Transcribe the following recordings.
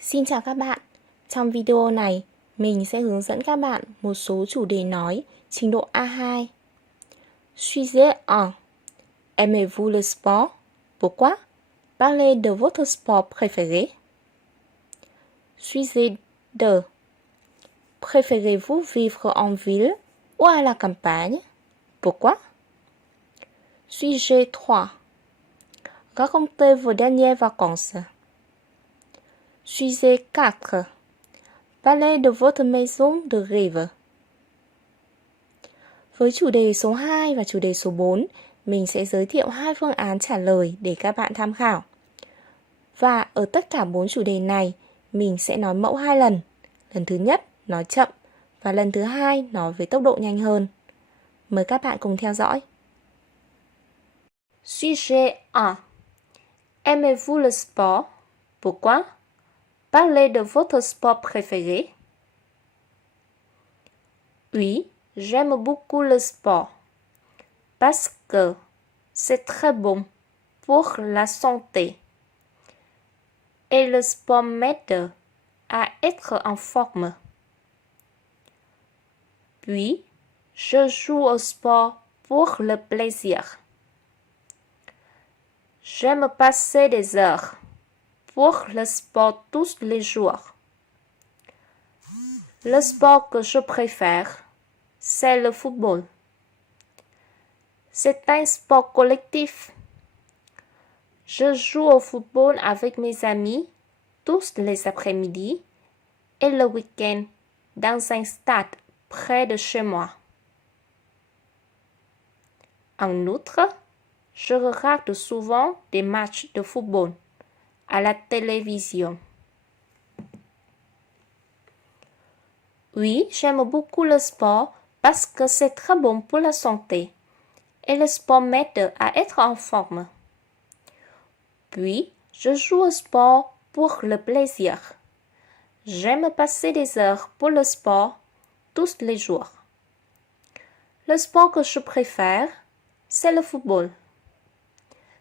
Xin chào các bạn. Trong video này, mình sẽ hướng dẫn các bạn một số chủ đề nói trình độ A2. Sujet 1. Aimez-vous le sport? Pourquoi? Parlez de votre sport préféré. Sujet 2. Préférez-vous vivre en ville ou à la campagne? Pourquoi? Sujet 3. Racontez vos dernières vacances. Sujet 4. Parlez de votre maison de rêve. Với chủ đề số 2 và chủ đề số 4, mình sẽ giới thiệu hai phương án trả lời để các bạn tham khảo. Và ở tất cả 4 chủ đề này, mình sẽ nói mẫu 2 lần. Lần thứ nhất nói chậm và lần thứ hai nói với tốc độ nhanh hơn. Mời các bạn cùng theo dõi. Sujet 1. Aimez-vous le sport? Pourquoi? Parlez de votre sport préféré. Oui, j'aime beaucoup le sport parce que c'est très bon pour la santé et le sport m'aide à être en forme. Puis, je joue au sport pour le plaisir. J'aime passer des heures pour le sport tous les jours. Le sport que je préfère, c'est le football. C'est un sport collectif. Je joue au football avec mes amis tous les après-midi et le week-end dans un stade près de chez moi. En outre, je regarde souvent des matchs de football à la télévision. Oui, j'aime beaucoup le sport parce que c'est très bon pour la santé et le sport m'aide à être en forme. Puis, je joue au sport pour le plaisir. J'aime passer des heures pour le sport tous les jours. Le sport que je préfère, c'est le football.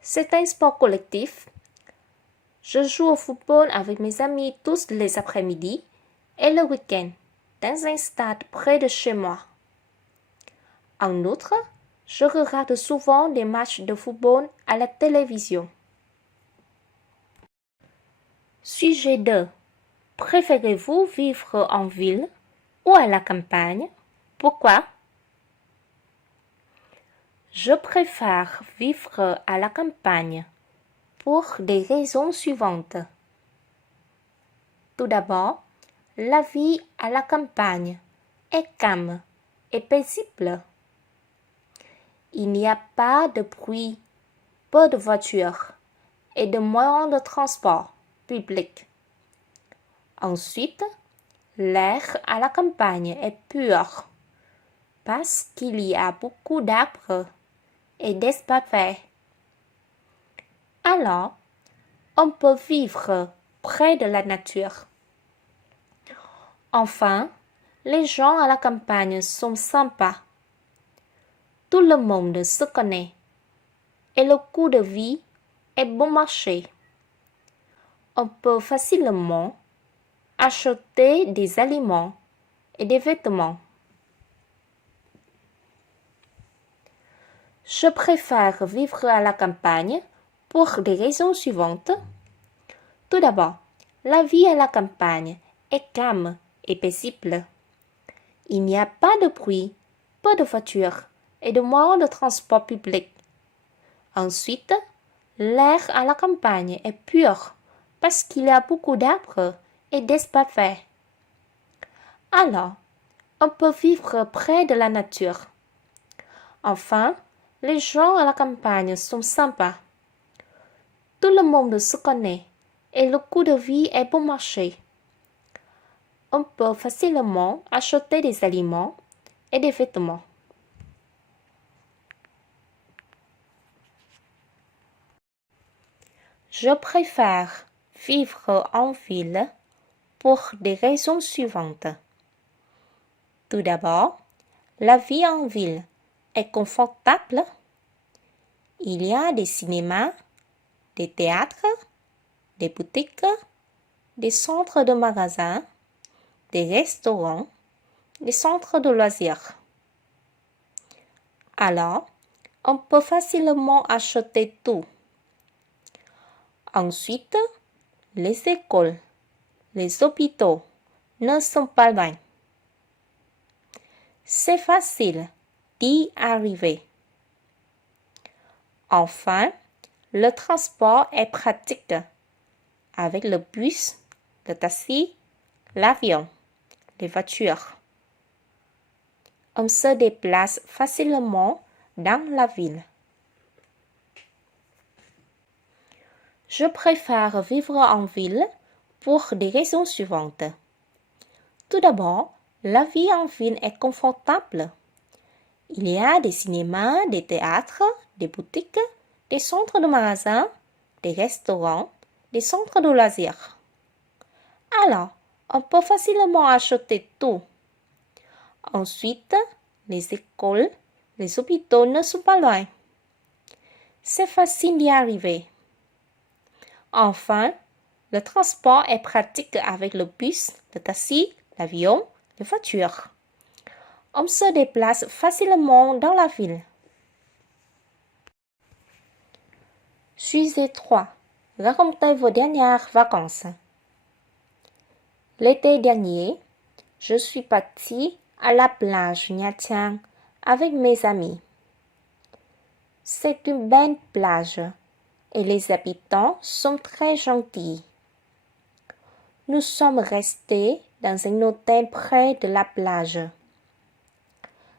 C'est un sport collectif. Je joue au football avec mes amis tous les après-midi et le week-end dans un stade près de chez moi. En outre, je regarde souvent des matchs de football à la télévision. Sujet 2. Préférez-vous vivre en ville ou à la campagne? Pourquoi? Je préfère vivre à la campagne pour des raisons suivantes. Tout d'abord, la vie à la campagne est calme et paisible. Il n'y a pas de bruit, peu de voitures et de moyens de transport public. Ensuite, l'air à la campagne est pur parce qu'il y a beaucoup d'arbres et d'espaces verts. Alors, on peut vivre près de la nature. Enfin, les gens à la campagne sont sympas. Tout le monde se connaît et le coût de vie est bon marché. On peut facilement acheter des aliments et des vêtements. Je préfère vivre à la campagne pour des raisons suivantes. Tout d'abord, la vie à la campagne est calme et paisible. Il n'y a pas de bruit, pas de voitures et de moyens de transport public. Ensuite, l'air à la campagne est pur parce qu'il y a beaucoup d'arbres et d'espaces verts. Alors, on peut vivre près de la nature. Enfin, les gens à la campagne sont sympas. Tout le monde se connaît et le coût de vie est bon marché. On peut facilement acheter des aliments et des vêtements. Je préfère vivre en ville pour des raisons suivantes. Tout d'abord, la vie en ville est confortable. Il y a des cinémas, des théâtres, des boutiques, des centres de magasins, des restaurants, des centres de loisirs. Alors, on peut facilement acheter tout. Ensuite, les écoles, les hôpitaux ne sont pas loin. C'est facile d'y arriver. Enfin, le transport est pratique avec le bus, le taxi, l'avion, les voitures. On se déplace facilement dans la ville. Je préfère vivre en ville pour des raisons suivantes. Tout d'abord, la vie en ville est confortable. Il y a des cinémas, des théâtres, des boutiques, des centres de magasins, des restaurants, des centres de loisirs. Alors, on peut facilement acheter tout. Ensuite, les écoles, les hôpitaux ne sont pas loin. C'est facile d'y arriver. Enfin, le transport est pratique avec le bus, le taxi, l'avion, les voitures. On se déplace facilement dans la ville. Sujet 3. Racontez vos dernières vacances. L'été dernier, je suis partie à la plage Nha Trang avec mes amis. C'est une belle plage et les habitants sont très gentils. Nous sommes restés dans un hôtel près de la plage.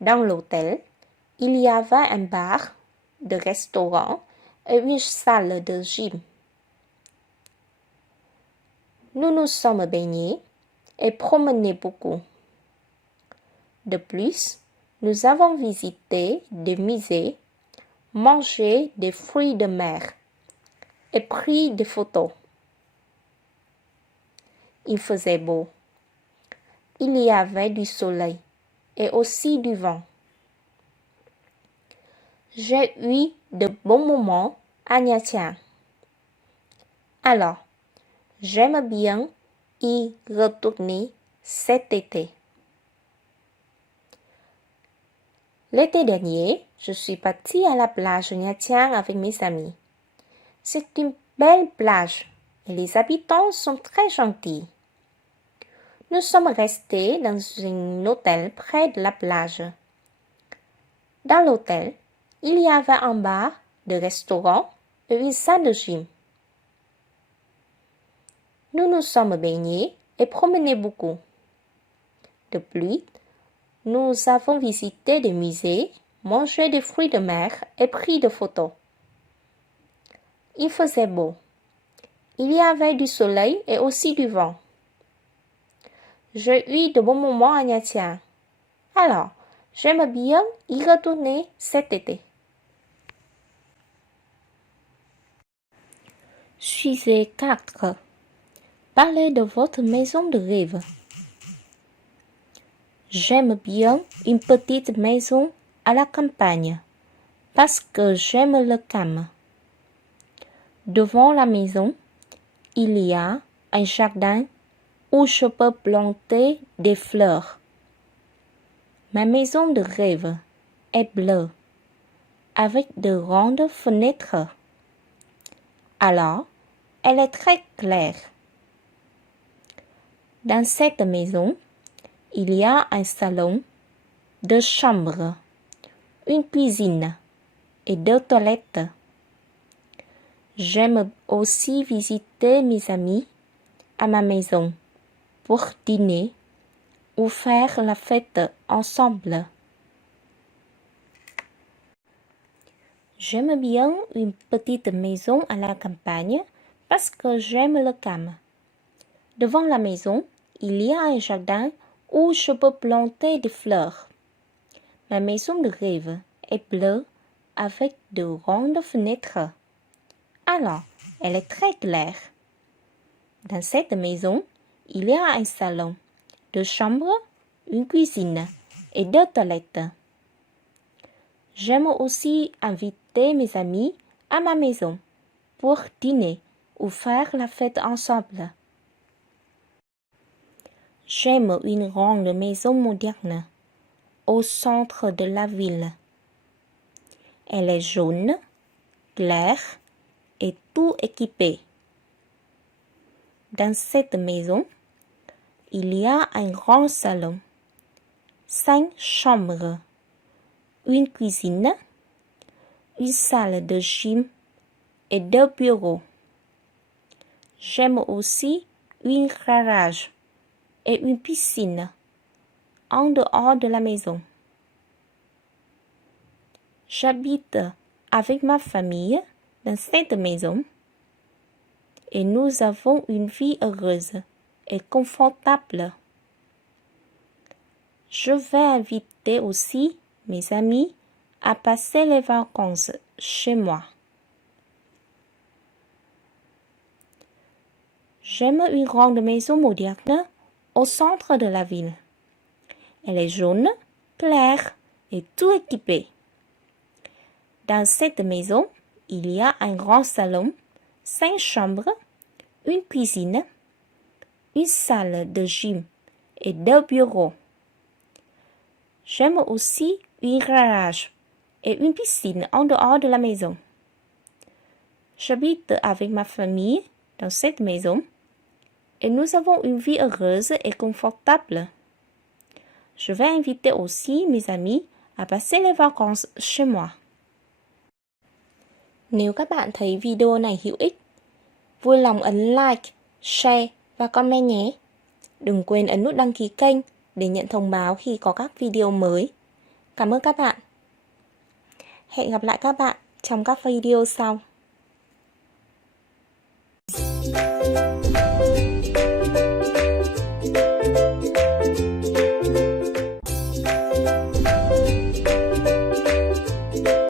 Dans l'hôtel, il y avait un bar, des restaurants et une salle de gym. Nous nous sommes baignés et promenés beaucoup. De plus, nous avons visité des musées, mangé des fruits de mer et pris des photos. Il faisait beau. Il y avait du soleil et aussi du vent. J'ai eu de bons moments à Nha Trang. Alors, j'aime bien y retourner cet été. L'été dernier, je suis partie à la plage Nha Trang avec mes amis. C'est une belle plage et les habitants sont très gentils. Nous sommes restés dans un hôtel près de la plage. Dans l'hôtel, il y avait un bar, des restaurants et une salle de gym. Nous nous sommes baignés et promenés beaucoup. De plus, nous avons visité des musées, mangé des fruits de mer et pris des photos. Il faisait beau. Il y avait du soleil et aussi du vent. J'ai eu de bons moments à Nha Trang. Alors, j'aime bien y retourner cet été. Sujet 4. Parlez de votre maison de rêve. J'aime bien une petite maison à la campagne parce que j'aime le calme. Devant la maison, il y a un jardin où je peux planter des fleurs. Ma maison de rêve est bleue avec de grandes fenêtres. Alors, elle est très claire. Dans cette maison, il y a un salon, deux chambres, une cuisine et deux toilettes. J'aime aussi visiter mes amis à ma maison pour dîner ou faire la fête ensemble. J'aime bien une petite maison à la campagne parce que j'aime le calme. Devant la maison, il y a un jardin où je peux planter des fleurs. Ma maison de rêve est bleue avec de grandes fenêtres. Alors, elle est très claire. Dans cette maison, il y a un salon, deux chambres, une cuisine et deux toilettes. J'aime aussi inviter mes amis à ma maison pour dîner ou faire la fête ensemble. J'aime une grande maison moderne au centre de la ville. Elle est jaune, claire et tout équipée. Dans cette maison, il y a un grand salon, 5 chambres, une cuisine, une salle de gym et 2 bureaux. J'aime aussi une garage et une piscine en dehors de la maison. J'habite avec ma famille dans cette maison et nous avons une vie heureuse et confortable. Je vais inviter aussi mes amis à passer les vacances chez moi. J'aime une grande maison moderne au centre de la ville. Elle est jaune, claire et tout équipée. Dans cette maison, il y a un grand salon, 5 chambres, une cuisine, une salle de gym et 2 bureaux. J'aime aussi une garage et une piscine en dehors de la maison. J'habite avec ma famille dans cette maison et nous avons une vie heureuse et confortable. Je vais inviter aussi mes amis à passer les vacances chez moi. Nếu các bạn thấy video này hữu ích, vui lòng ấn like, share và comment nhé. Đừng quên ấn nút đăng ký kênh để nhận thông báo khi có các video mới. Cảm ơn các bạn. Hẹn gặp lại các bạn trong các video sau.